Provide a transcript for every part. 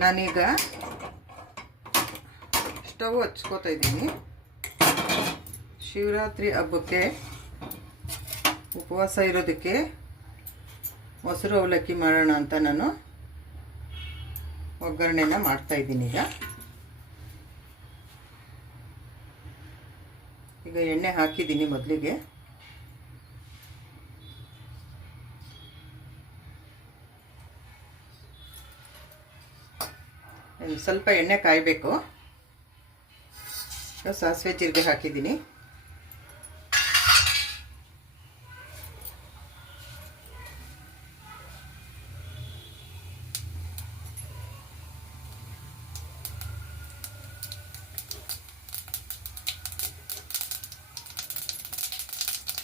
ನಾನೀಗ ಸ್ಟವ್ ಹಚ್ಕೋತಾ ಇದ್ದೀನಿ. ಶಿವರಾತ್ರಿ ಹಬ್ಬಕ್ಕೆ ಉಪವಾಸ ಇರೋದಕ್ಕೆ ಮೊಸರು ಅವಲಕ್ಕಿ ಮಾಡೋಣ ಅಂತ ನಾನು ಒಗ್ಗರಣೆನ ಮಾಡ್ತಾಯಿದ್ದೀನಿ. ಈಗ ಎಣ್ಣೆ ಹಾಕಿದ್ದೀನಿ. ಮೊದಲಿಗೆ ಸ್ವಲ್ಪ ಎಣ್ಣೆ ಕಾಯಬೇಕು. ಸಾಸಿವೆ ಜೀರಿಗೆ ಹಾಕಿದ್ದೀನಿ.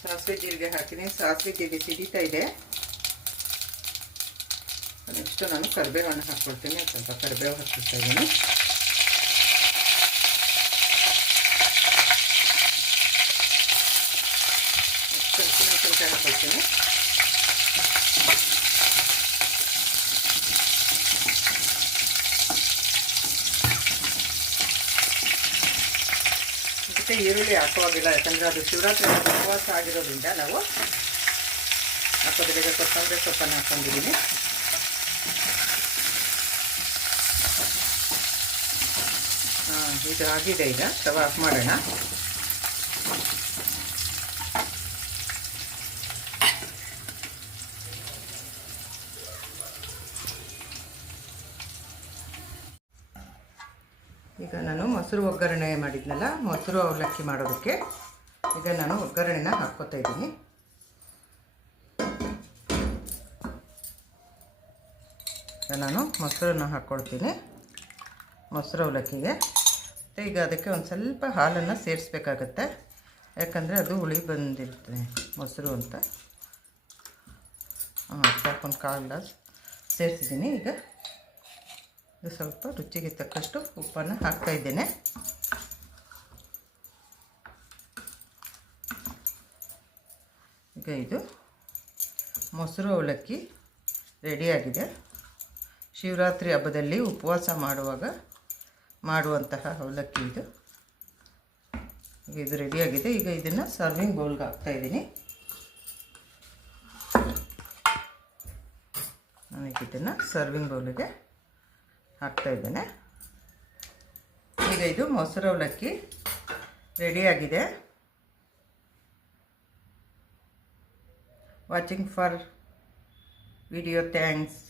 ಸಾಸಿವೆ ಜೀರಿಗೆ ಹಾಕಿದ್ದೀನಿ. ಸಾಸಿವೆ ಜೀರಿಗೆ ಸಿಡಿತಾ ಇದೆ. ನೆಕ್ಸ್ಟ್ ನಾನು ಕರಿಬೇವನ್ನು ಹಾಕ್ಕೊಳ್ತೀನಿ. ಸ್ವಲ್ಪ ಕರಿಬೇವು ಹಾಕ್ಕೊಳ್ತಾ ಇದ್ದೀನಿ. ನೆಕ್ಸ್ಟ್ ಹಸಿಮೆಣಸಿನಕಾಯಿ ಹಾಕ್ಕೊಳ್ತೀನಿ. ಇದಕ್ಕೆ ಈರುಳ್ಳಿ ಹಾಕುವಾಗಿಲ್ಲ, ಯಾಕಂದರೆ ಅದು ಶಿವರಾತ್ರಿ ಉಪವಾಸ ಆಗಿರೋದ್ರಿಂದ ನಾವು ಹಾಕೋದ್ರಿಗೆ ಕೊತ್ತಂಬರಿ ಸೊಪ್ಪನ್ನು ಹಾಕ್ಕೊಂಡಿದ್ದೀನಿ. ಇದು ಆಗಿದೆ. ಈಗ ಸ್ಟವ್ ಆಫ್ ಮಾಡೋಣ. ಈಗ ನಾನು ಮೊಸರು ಒಗ್ಗರಣೆ ಮಾಡಿದ್ನಲ್ಲ, ಮೊಸರು ಅವಲಕ್ಕಿ ಮಾಡೋದಕ್ಕೆ ಈಗ ನಾನು ಒಗ್ಗರಣೆನ ಹಾಕ್ಕೋತಾ ಇದ್ದೀನಿ. ನಾನು ಮೊಸರನ್ನು ಹಾಕ್ಕೊಳ್ತೀನಿ ಮೊಸರು ಅವಲಕ್ಕಿಗೆ. ಮತ್ತು ಈಗ ಅದಕ್ಕೆ ಒಂದು ಸ್ವಲ್ಪ ಹಾಲನ್ನು ಸೇರಿಸ್ಬೇಕಾಗತ್ತೆ, ಯಾಕಂದರೆ ಅದು ಹುಳಿ ಬಂದಿರ್ತದೆ ಮೊಸರು ಅಂತ. ಒಂದು ಕಾಲು ಗ್ಲಾಸ್ ಸೇರಿಸಿದ್ದೀನಿ. ಈಗ ಸ್ವಲ್ಪ ರುಚಿಗೆ ತಕ್ಕಷ್ಟು ಉಪ್ಪನ್ನು ಹಾಕ್ತಾಯಿದ್ದೇನೆ. ಈಗ ಇದು ಮೊಸರು ಅವಲಕ್ಕಿ ರೆಡಿಯಾಗಿದೆ. ಶಿವರಾತ್ರಿ ಹಬ್ಬದಲ್ಲಿ ಉಪವಾಸ ಮಾಡುವಾಗ ಮಾಡುವಂತಹ ಅವಲಕ್ಕಿ ಇದು. ಇದು ರೆಡಿಯಾಗಿದೆ. ಈಗ ಇದನ್ನು ಸರ್ವಿಂಗ್ ಬೌಲ್ಗೆ ಹಾಕ್ತಾಯಿದ್ದೀನಿ. ನನಗೆ ಇದನ್ನು ಸರ್ವಿಂಗ್ ಬೌಲಿಗೆ ಹಾಕ್ತಾಯಿದ್ದೇನೆ. ಈಗ ಇದು ಮೊಸರು ಅವಲಕ್ಕಿ ರೆಡಿಯಾಗಿದೆ. Watching for video. ಥ್ಯಾಂಕ್ಸ್.